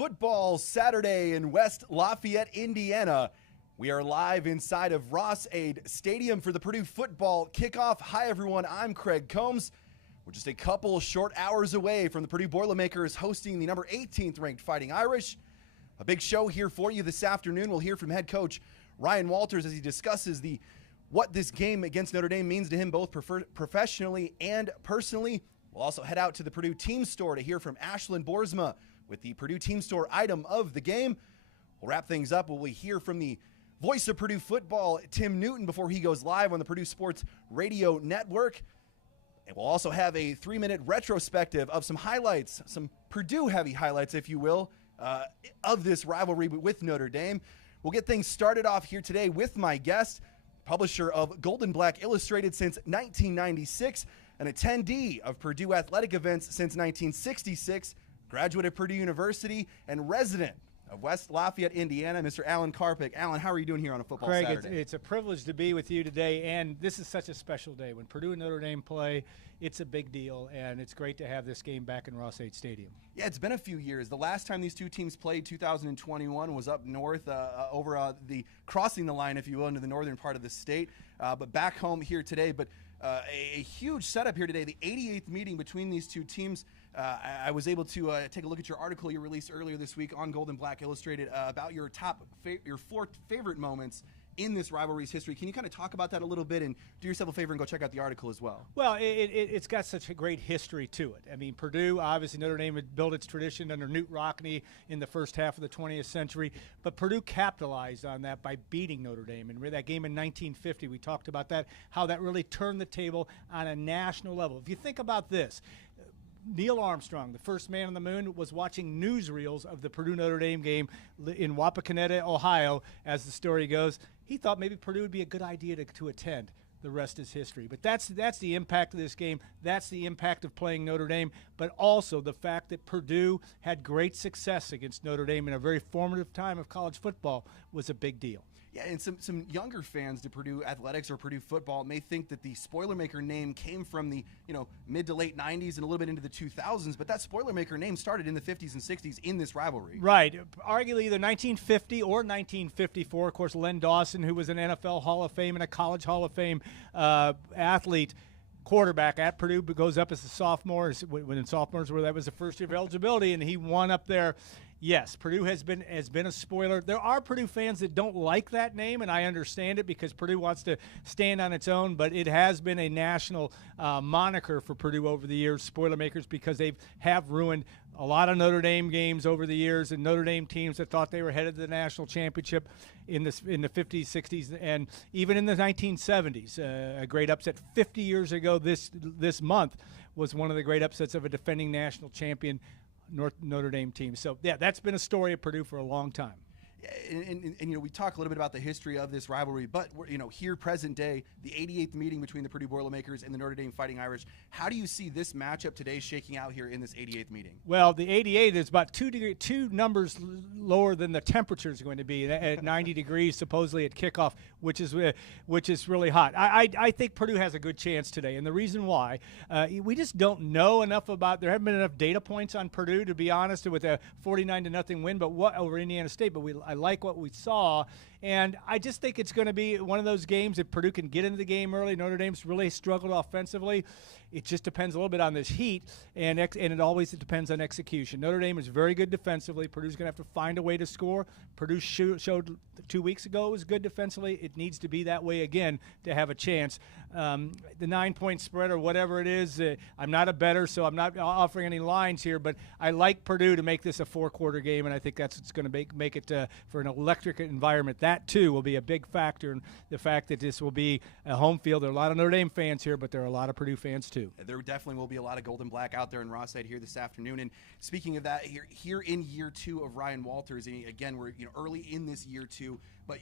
Football Saturday in West Lafayette, Indiana. We are live inside of Ross-Ade Stadium for the Purdue football kickoff. Hi, everyone. I'm Craig Combs. We're just a couple short hours away from the Purdue Boilermakers hosting the number 18th ranked Fighting Irish. A big show here for you this afternoon. We'll hear from head coach Ryan Walters as he discusses what this game against Notre Dame means to him both professionally and personally. We'll also head out to the Purdue team store to hear from Ashlyn Boersma with the Purdue team store item of the game. We'll wrap things up when we hear from the voice of Purdue football, Tim Newton, before he goes live on the Purdue Sports Radio Network. And we'll also have a 3-minute retrospective of some highlights, some Purdue-heavy highlights, if you will, of this rivalry with Notre Dame. We'll get things started off here today with my guest, publisher of Gold and Black Illustrated since 1996, an attendee of Purdue athletic events since 1966, graduate of Purdue University, and resident of West Lafayette, Indiana, Mr. Allan Karpick. Allan, how are you doing here on a football Saturday? Craig, it's a privilege to be with you today, and this is such a special day. When Purdue and Notre Dame play, it's a big deal, and it's great to have this game back in Ross-Ade Stadium. Yeah, it's been a few years. The last time these two teams played, 2021, was up north over the crossing the line, if you will, into the northern part of the state, but back home here today. But a huge setup here today, the 88th meeting between these two teams. I was able to take a look at your article you released earlier this week on Gold and Black Illustrated about your your 4 favorite moments in this rivalry's history. Can you kind of talk about that a little bit and do yourself a favor and go check out the article as well? Well, it's got such a great history to it. I mean, Purdue, obviously Notre Dame had built its tradition under Newt Rockne in the first half of the 20th century, but Purdue capitalized on that by beating Notre Dame. And that game in 1950, we talked about that, how that really turned the table on a national level. If you think about this, Neil Armstrong, the first man on the moon, was watching newsreels of the Purdue-Notre Dame game in Wapakoneta, Ohio, as the story goes. He thought maybe Purdue would be a good idea to attend. The rest is history. But that's the impact of this game. That's the impact of playing Notre Dame, but also the fact that Purdue had great success against Notre Dame in a very formative time of college football was a big deal. Yeah, and some younger fans to Purdue athletics or Purdue football may think that the Spoilermaker name came from the mid to late 90s and a little bit into the 2000s, but that Spoilermaker name started in the 50s and 60s in this rivalry. Right. Arguably either 1950 or 1954. Of course, Len Dawson, who was an NFL Hall of Fame and a College Hall of Fame athlete, quarterback at Purdue, but goes up as a sophomore. When sophomores were, that was the first year of eligibility, and he won up there. Yes, Purdue has been a spoiler. There are Purdue fans that don't like that name, and I understand it because Purdue wants to stand on its own, but it has been a national moniker for Purdue over the years, Spoilermakers, because they have ruined a lot of Notre Dame games over the years, and Notre Dame teams that thought they were headed to the national championship in the 50s, 60s, and even in the 1970s. A great upset 50 years ago this month was one of the great upsets of a defending national champion Notre Dame team. So, yeah, that's been a story of Purdue for a long time. And we talk a little bit about the history of this rivalry, but we're, here present day, the 88th meeting between the Purdue Boilermakers and the Notre Dame Fighting Irish. How do you see this matchup today shaking out here in this 88th meeting? Well, the 88 is about two numbers lower than the temperature is going to be at 90 degrees supposedly at kickoff, which is really hot. I think Purdue has a good chance today, and the reason why, we just don't know enough about. There haven't been enough data points on Purdue, to be honest, with a 49-0 win, over Indiana State. But I like what we saw, and I just think it's going to be one of those games that Purdue can get into the game early. Notre Dame's really struggled offensively. It just depends a little bit on this heat, and it always depends on execution. Notre Dame is very good defensively. Purdue's going to have to find a way to score. Purdue showed 2 weeks ago it was good defensively. It needs to be that way again to have a chance. The 9-point spread or whatever it is, I'm not a bettor, so I'm not offering any lines here, but I like Purdue to make this a 4-quarter game, and I think that's what's going to make it for an electric environment. That, too, will be a big factor in the fact that this will be a home field. There are a lot of Notre Dame fans here, but there are a lot of Purdue fans, too. There definitely will be a lot of gold and black out there in Ross-Ade here this afternoon. And speaking of that, here in year 2 of Ryan Walters, and again, we're early in this year 2, but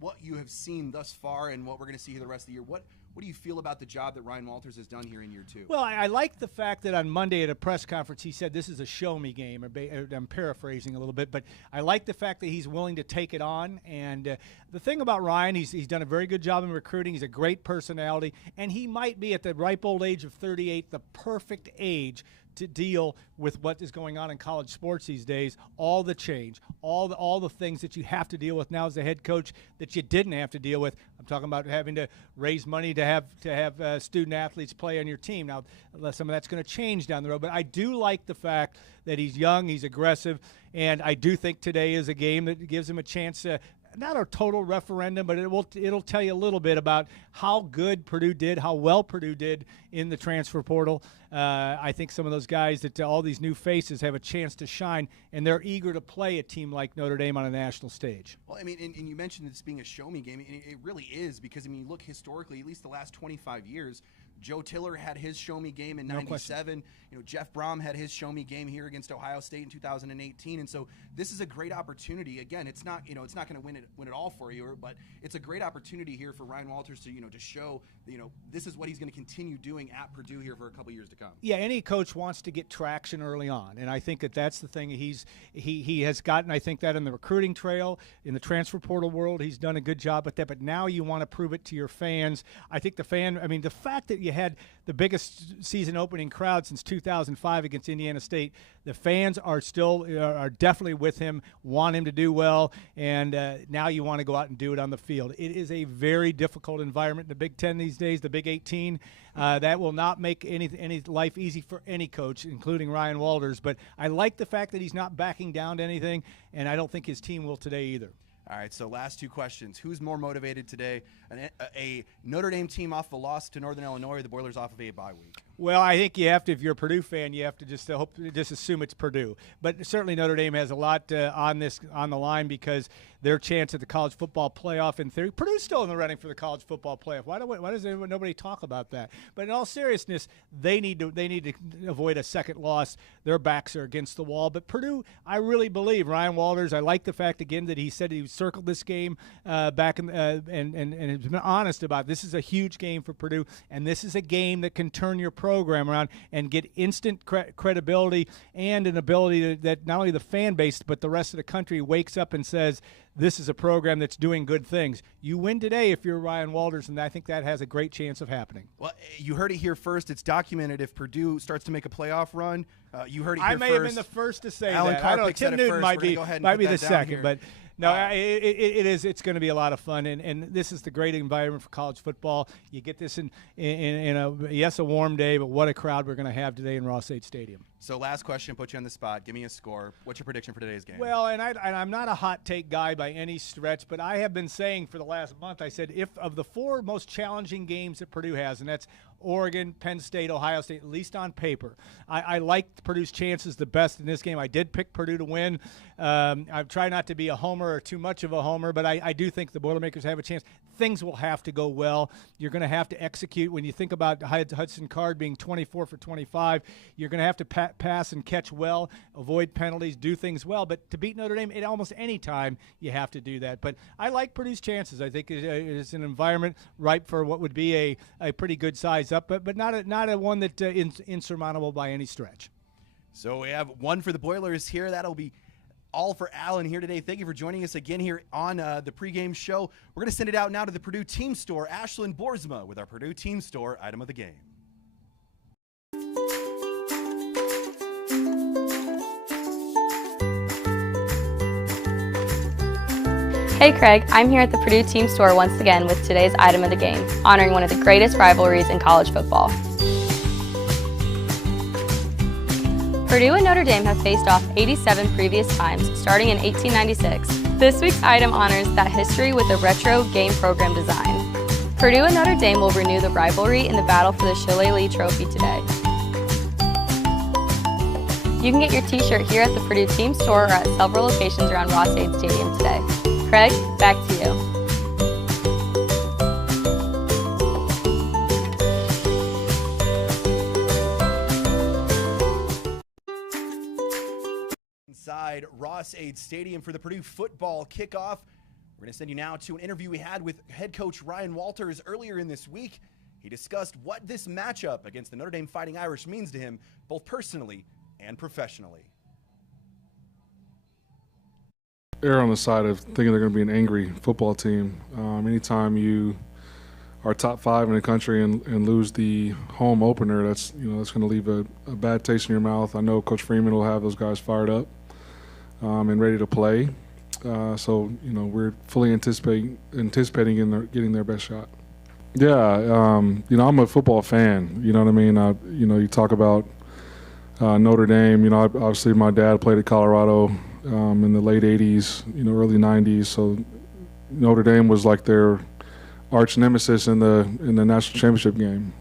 what you have seen thus far and what we're going to see here the rest of the year, what do you feel about the job that Ryan Walters has done here in year 2? Well, I like the fact that on Monday at a press conference he said this is a show-me game. I'm paraphrasing a little bit, but I like the fact that he's willing to take it on. And the thing about Ryan, he's done a very good job in recruiting. He's a great personality, and he might be at the ripe old age of 38, the perfect age to deal with what is going on in college sports these days, all the change, all the things that you have to deal with now as a head coach that you didn't have to deal with. I'm talking about having to raise money to have student athletes play on your team. Now, some of that's going to change down the road, but I do like the fact that he's young, he's aggressive, and I do think today is a game that gives him a chance to, not a total referendum, but it'll tell you a little bit about how good Purdue did, how well Purdue did in the transfer portal. I think some of those guys that all these new faces have a chance to shine, and they're eager to play a team like Notre Dame on a national stage. Well, I mean, and you mentioned this being a show-me game, and it really is, because, I mean, you look historically, at least the last 25 years, Joe Tiller had his show-me game in '97. You know, Jeff Brom had his show-me game here against Ohio State in 2018. And so this is a great opportunity. Again, it's not going to win it all for you, but it's a great opportunity here for Ryan Walters to to show this is what he's going to continue doing at Purdue here for a couple years to come. Yeah, any coach wants to get traction early on, and I think that's the thing. He has gotten, I think, that in the recruiting trail, in the transfer portal world, he's done a good job at that. But now you want to prove it to your fans. I think the fact that you had the biggest season opening crowd since 2005 against Indiana State, the fans are definitely with him, want him to do well, and now you want to go out and do it on the field. It is a very difficult environment in the Big Ten these days, the Big 18. That will not make any life easy for any coach, including Ryan Walters. But I like the fact that he's not backing down to anything, and I don't think his team will today either. All right, so last two questions. Who's more motivated today, a Notre Dame team off of a loss to Northern Illinois, or the Boilers off of a bye week? Well, I think you have to, if you're a Purdue fan, you have to just assume it's Purdue. But certainly Notre Dame has a lot on the line, because their chance at the college football playoff, in theory, Purdue's still in the running for the college football playoff. Why does nobody talk about that? But in all seriousness, they need to avoid a second loss. Their backs are against the wall. But Purdue, I really believe Ryan Walters. I like the fact again that he said he circled this game back and has been honest about it. This is a huge game for Purdue, and this is a game that can turn your program around and get instant credibility and an ability that not only the fan base but the rest of the country wakes up and says, this is a program that's doing good things. You win today if you're Ryan Walters, and I think that has a great chance of happening. Well, you heard it here first. It's documented if Purdue starts to make a playoff run. You heard it here first. I may have been the first to say Allan that. Karpick I don't know. Tim Newton might be the second, here. but no, it is. It's going to be a lot of fun, and this is the great environment for college football. You get this in a warm day, but what a crowd we're going to have today in Ross-Ade Stadium. So last question, put you on the spot. Give me a score. What's your prediction for today's game? Well, and I'm not a hot take guy by any stretch, but I have been saying for the last month, I said, if of the four most challenging games that Purdue has, and that's Oregon, Penn State, Ohio State, at least on paper, I like Purdue's chances the best in this game. I did pick Purdue to win. I've tried not to be a homer or too much of a homer, but I do think the Boilermakers have a chance. Things will have to go well. You're going to have to execute. When you think about Hudson Card being 24 for 25, you're going to have to pass and catch well, avoid penalties, do things well. But to beat Notre Dame at almost any time, you have to do that. But I like Purdue's chances. I think it's an environment ripe for what would be a pretty good size up, but not a one that insurmountable by any stretch. So we have one for the Boilers here. That'll be all for Allan here today. Thank you for joining us again here on the pregame show. We're going to send it out now to the Purdue team store, Ashlyn Boersma, with our Purdue team store item of the game. Hey Craig, I'm here at the Purdue team store once again with today's item of the game, honoring one of the greatest rivalries in college football. Purdue and Notre Dame have faced off 87 previous times, starting in 1896. This week's item honors that history with a retro game program design. Purdue and Notre Dame will renew the rivalry in the battle for the Shillelagh Trophy today. You can get your t-shirt here at the Purdue team store or at several locations around Ross-Ade Stadium today. Craig, back to you. Inside Ross-Ade Stadium for the Purdue football kickoff. We're going to send you now to an interview we had with head coach Ryan Walters earlier in this week. He discussed what this matchup against the Notre Dame Fighting Irish means to him, both personally and professionally. Err on the side of thinking they're going to be an angry football team. Anytime you our top 5 in the country and lose the home opener, that's going to leave a bad taste in your mouth. I know Coach Freeman will have those guys fired up and ready to play. So we're fully anticipating getting their best shot. Yeah, I'm a football fan. You know what I mean? You talk about Notre Dame. Obviously my dad played at Colorado in the late '80s, early '90s. So Notre Dame was like their arch nemesis in the national championship game.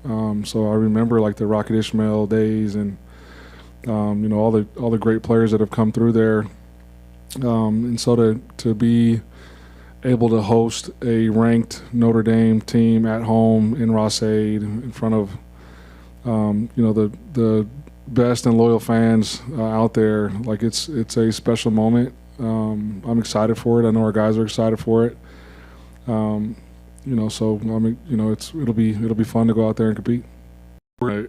So I remember like the Rocket Ismail days and all the great players that have come through there. And so to be able to host a ranked Notre Dame team at home in Ross-Ade in front of the best and loyal fans out there, like it's a special moment. I'm excited for it. I know our guys are excited for it. So it'll be fun to go out there and compete. Right.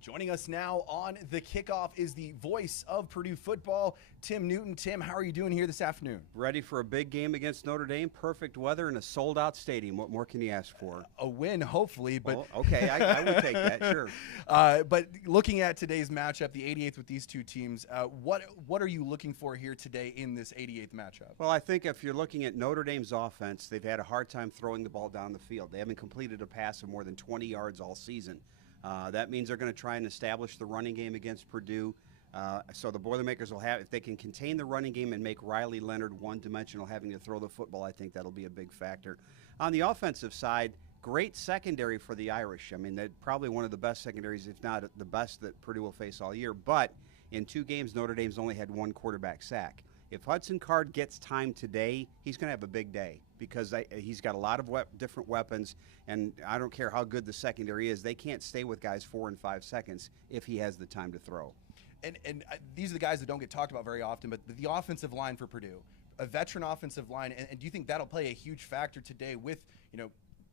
Joining us now on the kickoff is the voice of Purdue football, Tim Newton. Tim, how are you doing here this afternoon? Ready for a big game against Notre Dame. Perfect weather and a sold-out stadium. What more can you ask for? A win, hopefully. But well, okay, I would take that, sure. But looking at today's matchup, the 88th with these two teams, what are you looking for here today in this 88th matchup? Well, I think if you're looking at Notre Dame's offense, they've had a hard time throwing the ball down the field. They haven't completed a pass of more than 20 yards all season. That means they're going to try and establish the running game against Purdue. So the Boilermakers will have, if they can contain the running game and make Riley Leonard one-dimensional having to throw the football, I think that'll be a big factor. On the offensive side, great secondary for the Irish. I mean, they're probably one of the best secondaries, if not the best that Purdue will face all year. But in 2 games, Notre Dame's only had 1 quarterback sack. If Hudson Card gets time today, he's going to have a big day because he's got a lot of different weapons, and I don't care how good the secondary is, they can't stay with guys 4 and 5 seconds if he has the time to throw. And these are the guys that don't get talked about very often, but the offensive line for Purdue, a veteran offensive line, and do you think that'll play a huge factor today with,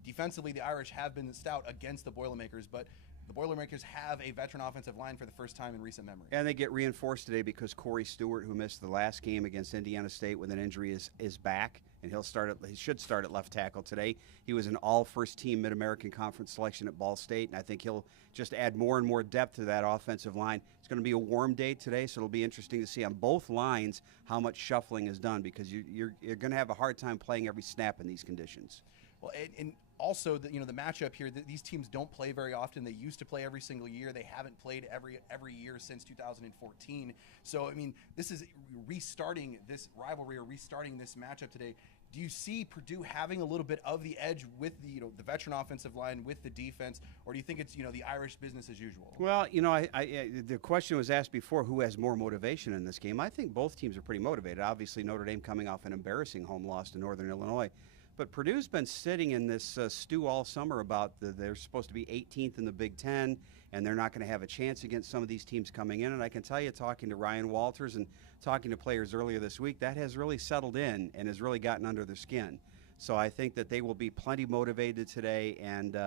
defensively the Irish have been stout against the Boilermakers, but the Boilermakers have a veteran offensive line for the first time in recent memory. And they get reinforced today because Corey Stewart, who missed the last game against Indiana State with an injury, is back, and he should start at left tackle today. He was an all-first-team Mid-American Conference selection at Ball State, and I think he'll just add more and more depth to that offensive line. It's going to be a warm day today, so it'll be interesting to see on both lines how much shuffling is done because you're going to have a hard time playing every snap in these conditions. Well, and also, the matchup here, these teams don't play very often. They used to play every single year. They haven't played every year since 2014. So, I mean, this is restarting this rivalry or restarting this matchup today. Do you see Purdue having a little bit of the edge with the veteran offensive line, with the defense, or do you think it's the Irish business as usual? Well, the question was asked before, who has more motivation in this game? I think both teams are pretty motivated. Obviously, Notre Dame coming off an embarrassing home loss to Northern Illinois. But Purdue's been sitting in this stew all summer about they're supposed to be 18th in the Big Ten, and they're not going to have a chance against some of these teams coming in. And I can tell you, talking to Ryan Walters and talking to players earlier this week, that has really settled in and has really gotten under their skin. So I think that they will be plenty motivated today, and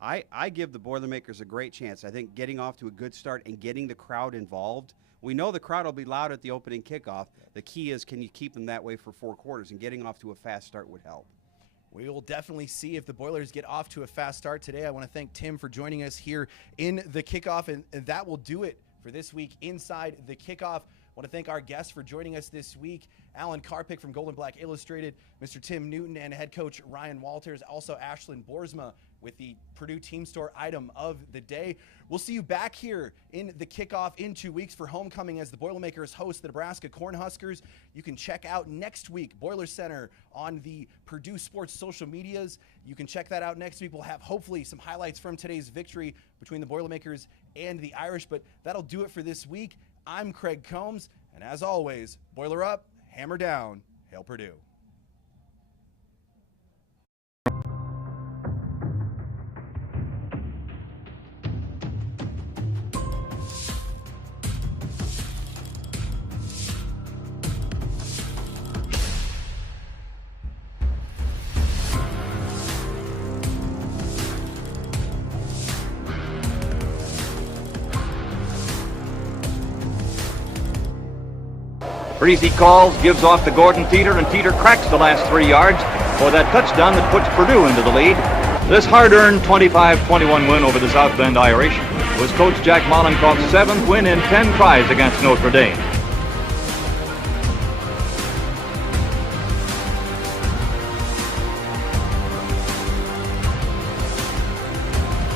I give the Boilermakers a great chance. I think getting off to a good start and getting the crowd involved. We know the crowd will be loud at the opening kickoff. The key is, can you keep them that way for 4 quarters, and getting off to a fast start would help. We will definitely see if the Boilers get off to a fast start today. I want to thank Tim for joining us here in the kickoff, and that will do it for this week inside the kickoff. I want to thank our guests for joining us this week, Alan Karpick from Gold and Black Illustrated, Mr. Tim Newton, and head coach Ryan Walters, also Ashlyn Boersma with the Purdue Team Store item of the day. We'll see you back here in the kickoff in 2 weeks for homecoming as the Boilermakers host the Nebraska Cornhuskers. You can check out next week Boiler Center on the Purdue Sports social medias. You can check that out next week. We'll have hopefully some highlights from today's victory between the Boilermakers and the Irish, but that'll do it for this week. I'm Craig Combs, and as always, Boiler up, hammer down, hail Purdue. Breezy calls, gives off to Gordon Teeter, and Teeter cracks the last 3 yards for that touchdown that puts Purdue into the lead. This hard-earned 25-21 win over the South Bend Irish was Coach Jack Mollenkoff's 7th win in 10 tries against Notre Dame.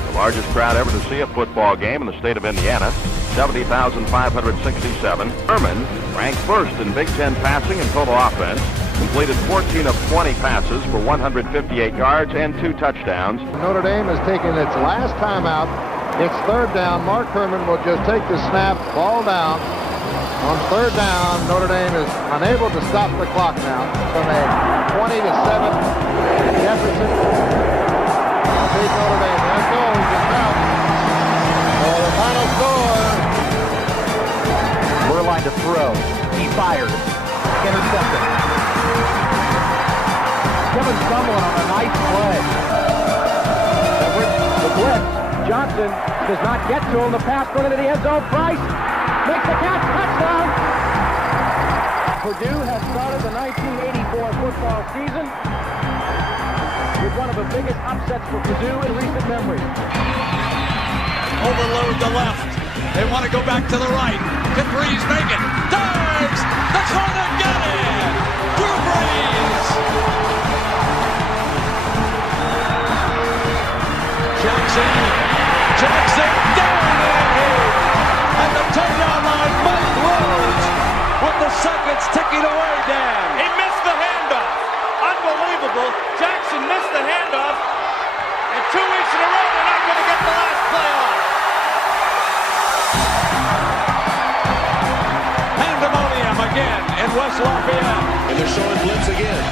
The largest crowd ever to see a football game in the state of Indiana, 70,567. Furman ranked first in Big Ten passing and total offense, completed 14 of 20 passes for 158 yards and 2 touchdowns. Notre Dame has taken its last timeout. It's 3rd down. Mark Herman will just take the snap, ball down. On 3rd down, Notre Dame is unable to stop the clock now from a 20-7 deficit. Beat Notre Dame. There it goes. It's out. The final score. We're to throw. He fires. Intercepted. Kevin Sumlin on a nice play. The blitz. Johnson does not get to him. The pass going into the end zone. Price makes the catch. Touchdown. Purdue has started the 1984 football season with one of the biggest upsets for Purdue in recent memory. Overload the left. They want to go back to the right. Can Breeze make it? Dives! The corner got it! Drew Brees! Jackson down and the touchdown line, Mike Rhodes with the seconds ticking away down. He missed the handoff. Unbelievable. Jackson missed the handoff. And 2 weeks in a row, they're not going to get the last play off. Pandemonium again in West Lafayette. And they're showing blitz again.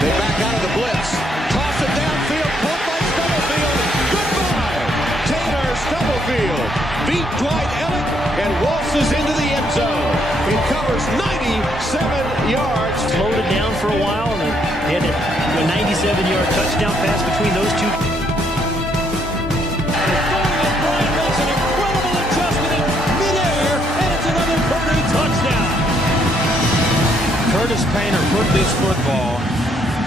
They back out of the blitz. Toss it downfield. Caught by Stubblefield. Goodbye. Taylor Stubblefield beat Dwight Elliott and waltzes into the end zone. He covers 97 yards. Slowed it down for a while and had a 97-yard touchdown pass between those two. Curtis Painter put this football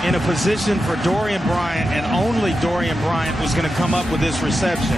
in a position for Dorian Bryant, and only Dorian Bryant was going to come up with this reception.